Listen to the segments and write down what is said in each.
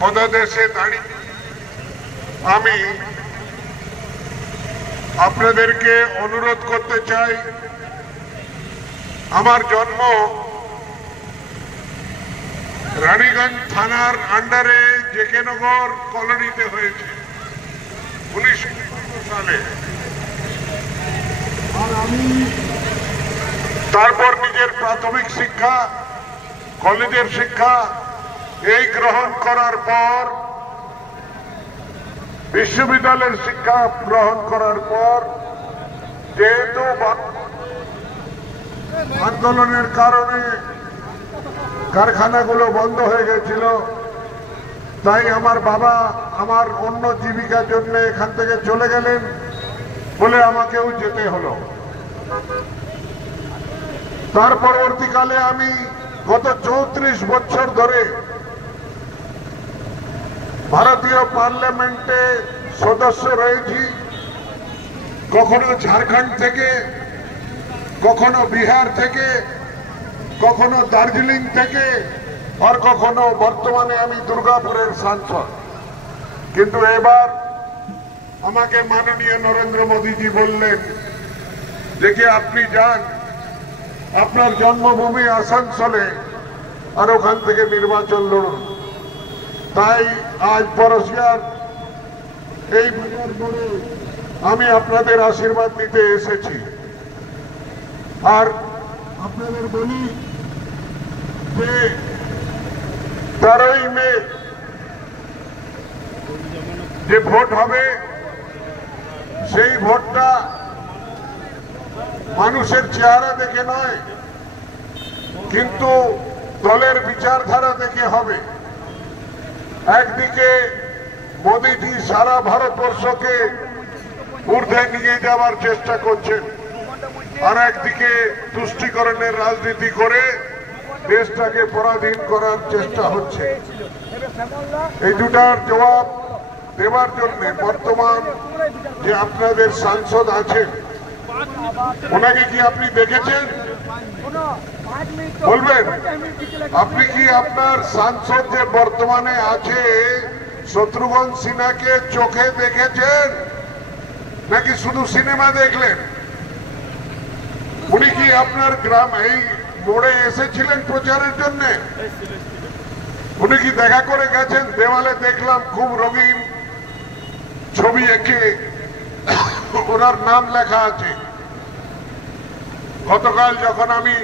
পদদেশে দাঁড়িয়ে আমি আপনাদেরকে অনুরোধ করতে চাই, আমার জন্ম রানীগঞ্জ থানার আন্ডারে জেকে নগর কলোনিতে হয়েছে 1975 সালে। আর আমি তারপর নিজের প্রাথমিক শিক্ষা, কলেজের শিক্ষা এই গ্রহণ করার পর, বিশ্ববিদ্যালয়ের শিক্ষা গ্রহণ করার পর, যেহেতু আন্দোলনের কারণে কারখানাগুলো বন্ধ হয়ে গেছিল, তাই আমার বাবা আমার অন্য জীবিকার জন্য এখান থেকে চলে গেলেন বলে আমাকেও যেতে হলো। তার পরবর্তীকালে আমি গত 34 বছর ধরে ভারতীয় পার্লামেন্টে সদস্য রয়েছি, কখনো ঝাড়খণ্ড থেকে, কখনো বিহার থেকে, কখনো দার্জিলিং থেকে, আর কখনো বর্তমানে আমি দুর্গাপুরের সাংসদ। কিন্তু এবার আমাকে মাননীয় নরেন্দ্র মোদীজি বললেন যে কি আপনি যান আপনার জন্মভূমি আসানসোলে আর ওখান থেকে নির্বাচন লড়ুন। তাই আজ পরশিয়ার এই বাজার মোড়ে আমি আপনাদের আশীর্বাদ নিতে এসেছি। আর আপনাদের বলি যে 13ই মে যে ভোট হবে সেই ভোটটা মানুষের চেহারা দেখে নয়, কিন্তু দলের বিচারধারা দেখে হবে। একদিকে মোদীজি সারা ভারতবর্ষকে ঊর্ধ্বে নিয়ে যাওয়ার চেষ্টা করছেন, আর একদিকে তুষ্টিকরণের রাজনীতি করে দেশটাকে পরাধীন করার চেষ্টা হচ্ছে। এই দুটার জবাব দেওয়ার জন্য বর্তমান যে আপনাদের সাংসদ আছেন, ওনাকে কি আপনি দেখেছেন? বলবেন আপনি কি আপনার সাংসদ যে বর্তমানে আছে শত্রুঘ্ন সিনহাকে চোখে দেখেছেন নাকি শুধু সিনেমা দেখলেন? উনি কি আপনার গ্রাম এই মোড়ে এসেছিলেন প্রচারের জন্য? উনি কি দেখা করে গেছেন? দেওয়ালে দেখলাম খুব রঙিন ছবি এঁকে ওনার নাম লেখা আছে। গতকাল যখন আমি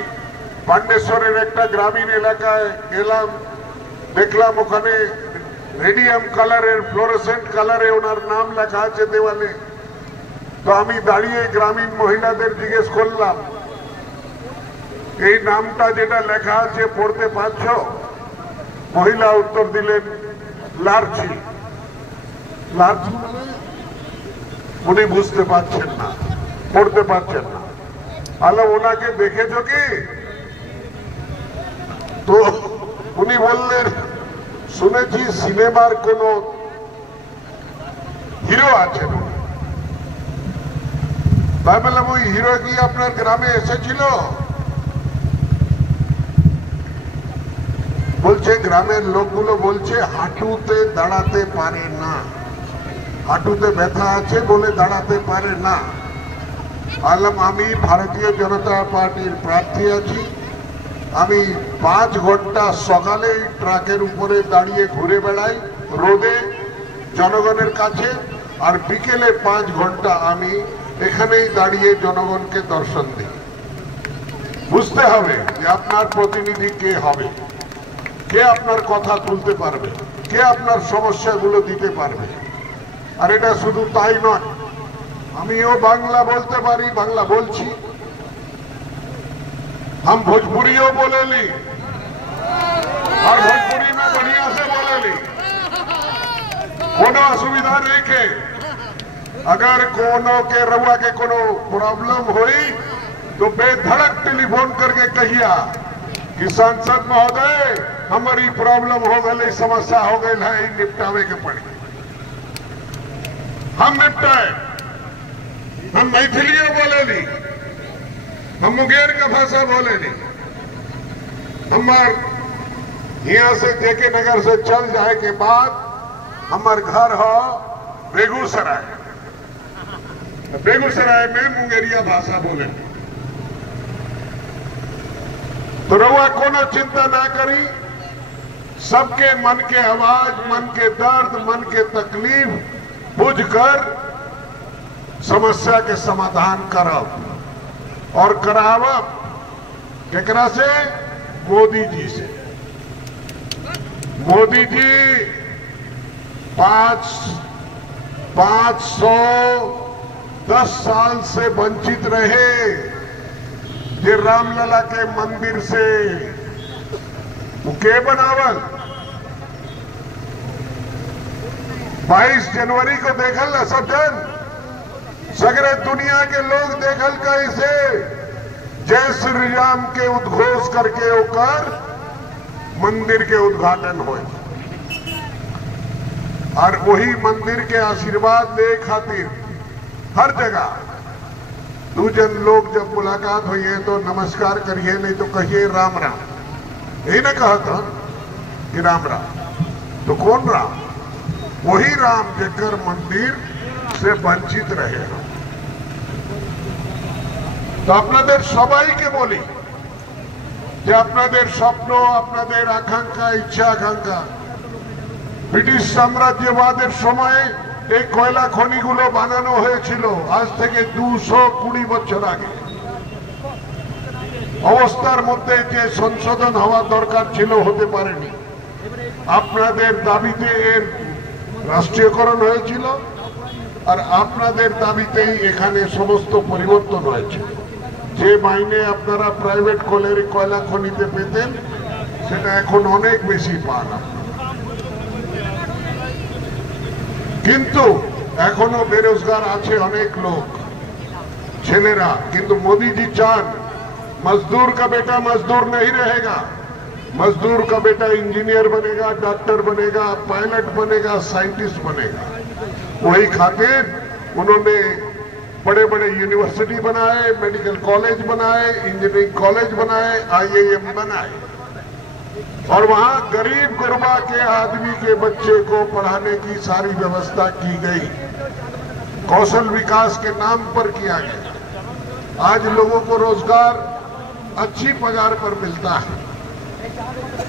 পান্ডেশ্বরের একটা গ্রামীণ এলাকায় গেলাম, দেখলাম ওখানে রেডিয়াম কালারের, ফ্লোরোসেন্ট কালারে ওনার নাম লেখা আছে দেওয়ালে। তো আমি দাঁড়িয়ে গ্রামীণ মহিলাদের জিজ্ঞেস করলাম, এই নামটা যেটা লেখা আছে পড়তে পারছ? মহিলা উত্তর দিলেন লারচি। লারচি মানে উনি বুঝতে পারছেন না, পড়তে পারছেন না। আলো ওনাকে দেখেছ কি? তো উনি বললেন শুনেছি সিনেমার কোন হিরো আছেন। তাই বললাম ওই হিরো কি আপনার গ্রামে এসেছিল? বলছে গ্রামের লোকগুলো বলছে হাঁটুতে দাঁড়াতে পারে না, হাঁটুতে ব্যথা আছে বলে দাঁড়াতে পারে না। বললাম আমি ভারতীয় জনতা পার্টির প্রার্থী আছি, আমি 5 ঘন্টা সকালে ট্রাকের উপরে দাঁড়িয়ে ঘুরে বেড়াই রোদে জনগণের কাছে, আর বিকেলে 5 ঘন্টা আমি এখানেই দাঁড়িয়ে জনগণকে দর্শন দিই। বুঝতে হবে যে আপনার প্রতিনিধি কে হবে, কে আপনার কথা তুলতে পারবে, কে আপনার সমস্যাগুলো দিতে পারবে। আর এটা শুধু তাই নয়, আমিও বাংলা বলতে পারি, বাংলা বলছি। हम भोजपुरियों बोले ली और भोजपुरी में बढ़िया से बोले ली, कोनो असुविधा नहीं के। अगर कोनो के रउआ के कोनो प्रॉब्लम हुई तो बेधड़क टेलीफोन करके कहिया कि सांसद महोदय हमारी प्रॉब्लम हो गई, समस्या हो गई है, निपटावे के पड़ी। हम निपटाए, हम मैथिलियों बोले ली, हम मुंगेर का भाषा बोले नहीं। हमार यहाँ से जेके नगर से चल जाए के बाद हमार घर हो बेगूसराय। बेगूसराय में मुंगेरिया भाषा बोले। तो रउआ कोनो चिंता ना करी, सबके मन के आवाज, मन के दर्द, मन के तकलीफ बुझकर समस्या के समाधान करब और करावब। केकरा से? मोदी जी से। मोदी जी 510 साल से वंचित रहे ये रामलला के मंदिर से। वो के बनावल? 22 जनवरी को देखल ना सब जन, सगरे दुनिया के लोग देखल कैसे जय श्री राम के उद्घोष करके ओकर मंदिर के उद्घाटन हो। और वही मंदिर के आशीर्वाद ले खातिर हर जगह दू जन लोग जब मुलाकात हुई है तो नमस्कार करिए, नहीं तो कहिए राम राम। यही ना कहा था कि राम राम। तो कौन राम? वही राम जेकर मंदिर से वंचित रहे हम। तो আপনাদের সবাইকে বলি যে আপনাদের স্বপ্ন, আপনাদের আকাঙ্ক্ষা, ইচ্ছা আকাঙ্ক্ষা ব্রিটিশ সাম্রাজ্যবাদের সময়ে এই কয়লা খনিগুলো বানানো হয়েছিল আজ থেকে 220 বছর আগে। অবস্থার মধ্যে যে সংশোধন হওয়া দরকার ছিল হতে পারেনি। আপনাদের দাবিতে এর রাষ্ট্রীয়করণ হয়েছিল আর আপনাদের দাবিতেই এখানে সমস্ত পরিবর্তন হয়েছে। যে মাইনে আপনারা প্রাইভেট কয়লা খনিতে পেতেন সেটা এখন অনেক বেশি পান। কিন্তু এখনো বেরোজগার আছে অনেক লোক, ছেলেরা। কিন্তু মোদিজি চান मजदूर का बेटा मजदूर नहीं रहेगा, मजदूर का बेटा इंजीनियर बनेगा, डॉक्टर बनेगा, पायलट बनेगा, साइंटिस्ट बनेगा। वही खातिर उन्होंने बड़े बड़े यूनिवर्सिटी बनाए, मेडिकल कॉलेज बनाए, इंजीनियरिंग कॉलेज बनाए, IIM बनाए और वहां गरीब गुरबा के आदमी के बच्चे को पढ़ाने की सारी व्यवस्था की गई। कौशल विकास के नाम पर किया गया। आज लोगों को रोजगार अच्छी पगार पर मिलता है,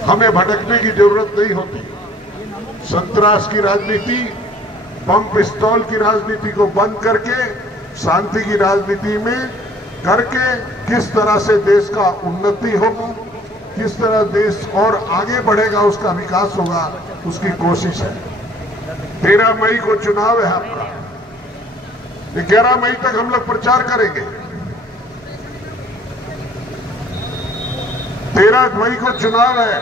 हमें भटकने की जरूरत नहीं होती। संतरास की राजनीति, बम पिस्तौल की राजनीति को बंद करके शांति की राजनीति में करके किस तरह से देश का उन्नति होगा, किस तरह देश और आगे बढ़ेगा, उसका विकास होगा, उसकी कोशिश है। 13 मई को चुनाव है आपका। 11 मई तक हम लोग प्रचार करेंगे। 13 मई को चुनाव है,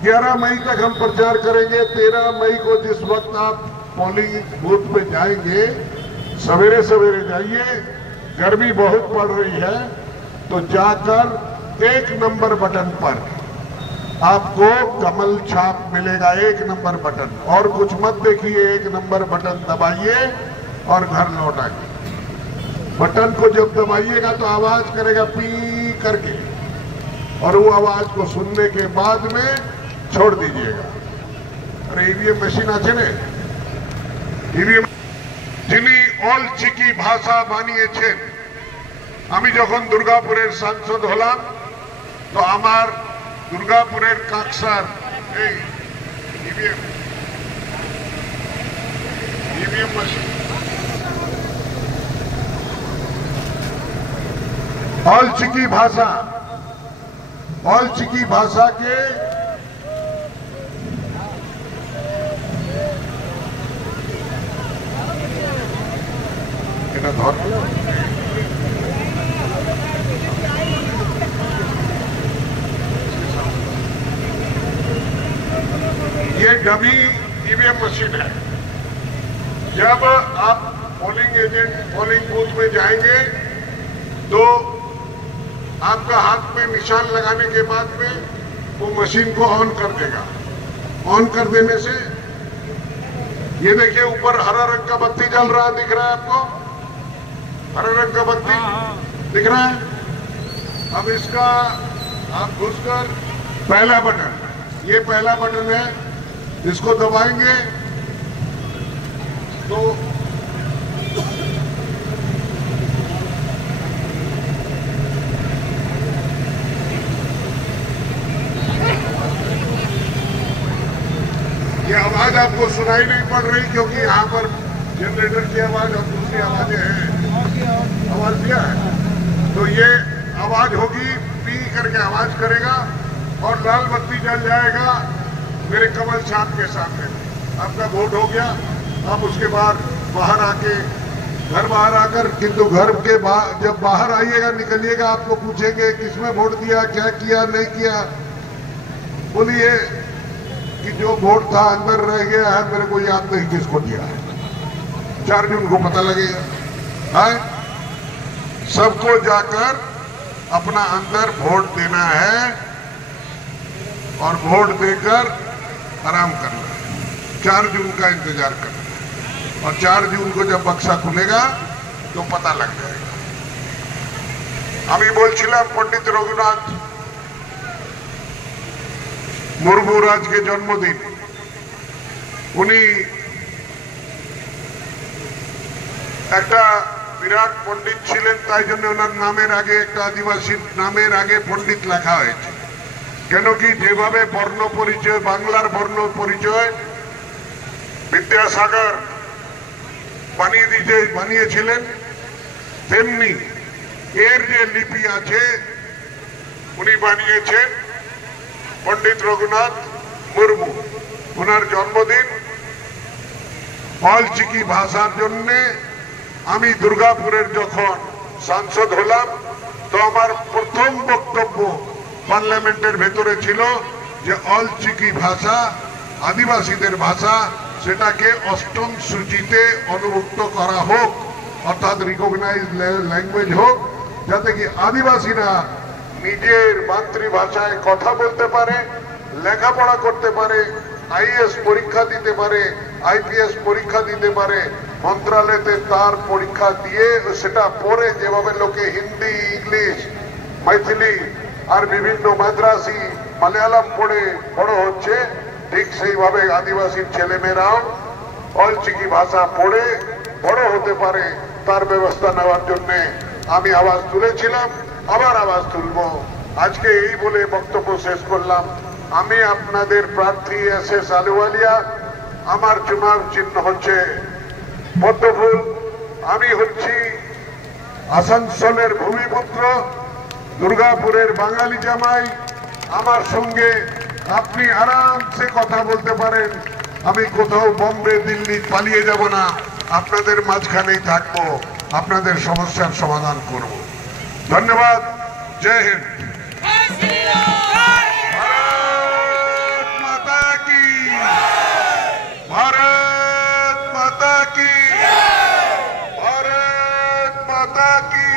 11 मई तक हम प्रचार करेंगे। 13 मई को जिस वक्त आप पोलिंग बूथ पे जाएंगे, सवेरे सवेरे जाइए, गर्मी बहुत पड़ रही है, तो जाकर 1 नंबर बटन पर आपको कमल छाप मिलेगा। 1 नंबर बटन, और कुछ मत देखिए, 1 नंबर बटन दबाइए और घर लौट आइए। बटन को जब दबाइएगा तो आवाज करेगा पी करके, और वो आवाज को सुनने के बाद में छोड़ दीजिएगा। अरे ईवीएम मशीन আছে না, ईवीएम যিনি অলচিকি ভাষা বানিয়েছেন। আমি যখন দুর্গাপুরের সাংসদ হলাম তো আমার দুর্গাপুরের কাকসার এই ईवीएम मशीन অলচিকি ভাষা के ये डमी ईवीएम मशीन है। जब आप पोलिंग बूथ में जाएंगे तो आपका हाथ में निशान लगाने के बाद में वो मशीन को ऑन कर देगा। ऑन कर देने से ये देखिए ऊपर हरा रंग का बत्ती जल रहा है, दिख रहा है आपको? हरा रंग का बत्ती दिख रहा है। अब इसका आप घुसकर पहला बटन ये पहला बटन है, इसको दबाएंगे तो ये आवाज आपको सुनाई नहीं पड़ रही क्योंकि यहाँ पर जनरेटर की आवाज और दूसरी आवाजें हैं। आवाज दिया है तो ये आवाज होगी, पी करके आवाज करेगा और लाल बत्ती जल जाएगा मेरे कमल छाप के सामने। आपका वोट हो गया। अब उसके बाद बाहर आके घर बाहर आकर, किंतु घर के जब बाहर आइएगा निकलिएगा आपको पूछेंगे किसमें वोट दिया, क्या किया नहीं किया। बोलिए कि जो वोट था अंदर रह गया है, मेरे को याद नहीं किसको दिया है। 4 जून को पता लगेगा। है सबको जाकर अपना अंदर वोट देना है और वोट देकर आराम करना है। 4 जून का इंतजार करना है और 4 जून को जब बक्सा खुलेगा तो पता लग जाएगा। আমি বলছিলাম পণ্ডিত রঘুনাথ মুর্মুর আজকে জন্মদিন। উনি একটা বিরাট পণ্ডিত ছিলেন, তাই জন্য ওনার নামের আগে একটা আদিবাসীর নামের আগে পণ্ডিত লেখা হয়েছে। কেন কি যেভাবে বর্ণ পরিচয়, বাংলার বর্ণ পরিচয় বিদ্যাসাগর বানিয়েছিলেন, তেমনি এর যে লিপি আছে উনি বানিয়েছেন পণ্ডিত রঘুনাথ মুর্মু। ওনার জন্মদিন অলচিকি ভাষার জন্য আমি দুর্গাপুরের যখন সাংসদ হলাম তো আমার প্রথম বক্তব্য পার্লামেন্টের ভেতরে ছিল যে অলচিকি ভাষা আদিবাসীদের ভাষা, সেটাকে ৮ম সূচিতে অন্তর্ভুক্ত করা হোক, অর্থাৎ রিকগনাইজ ল্যাঙ্গুয়েজ হোক, যাতে কি আদিবাসীরা নিজের মাতৃভাষায় কথা বলতে পারে, লেখাপড়া করতে পারে, আইএএস পরীক্ষা দিতে পারে, আইপিএস পরীক্ষা দিতে পারে, মন্ত্রালয়তে তার পরীক্ষা দিয়ে সেটা পড়ে যেভাবে লোকে হিন্দি, ইংলিশ, मैथिली আর বিভিন্ন মাদ্রাসি, মালয়ালম পড়ে বড় হচ্ছে, ঠিক সেইভাবে আদিবাসীর ছেলেমেয়েরাও অলচিকি ভাষা পড়ে বড় হতে পারে, তার ব্যবস্থা নেওয়ার জন্য আমি আওয়াজ তুলেছিলাম, আবার আওয়াজ তুলব। আজকে এই বলে বক্তব্য শেষ করলাম। আমি আপনাদের প্রার্থী এসএস আলুওয়ালিয়া, আমার চুনাव চিহ্ন হচ্ছে পদ্মফুল। আমি হচ্ছি আসানসোলের ভূমিপুত্র, দুর্গাপুরের বাঙালি জামাই। আমার সঙ্গে আপনি আরামসে কথা বলতে পারেন। আমি কোথাও বম্বে, দিল্লি পালিয়ে যাব না, আপনাদের মাঝখানেই থাকবো, আপনাদের সমস্যার সমাধান করব। ধন্যবাদ। জয় হিন্দ। भारत माता की, भारत माता की, भारत माता की।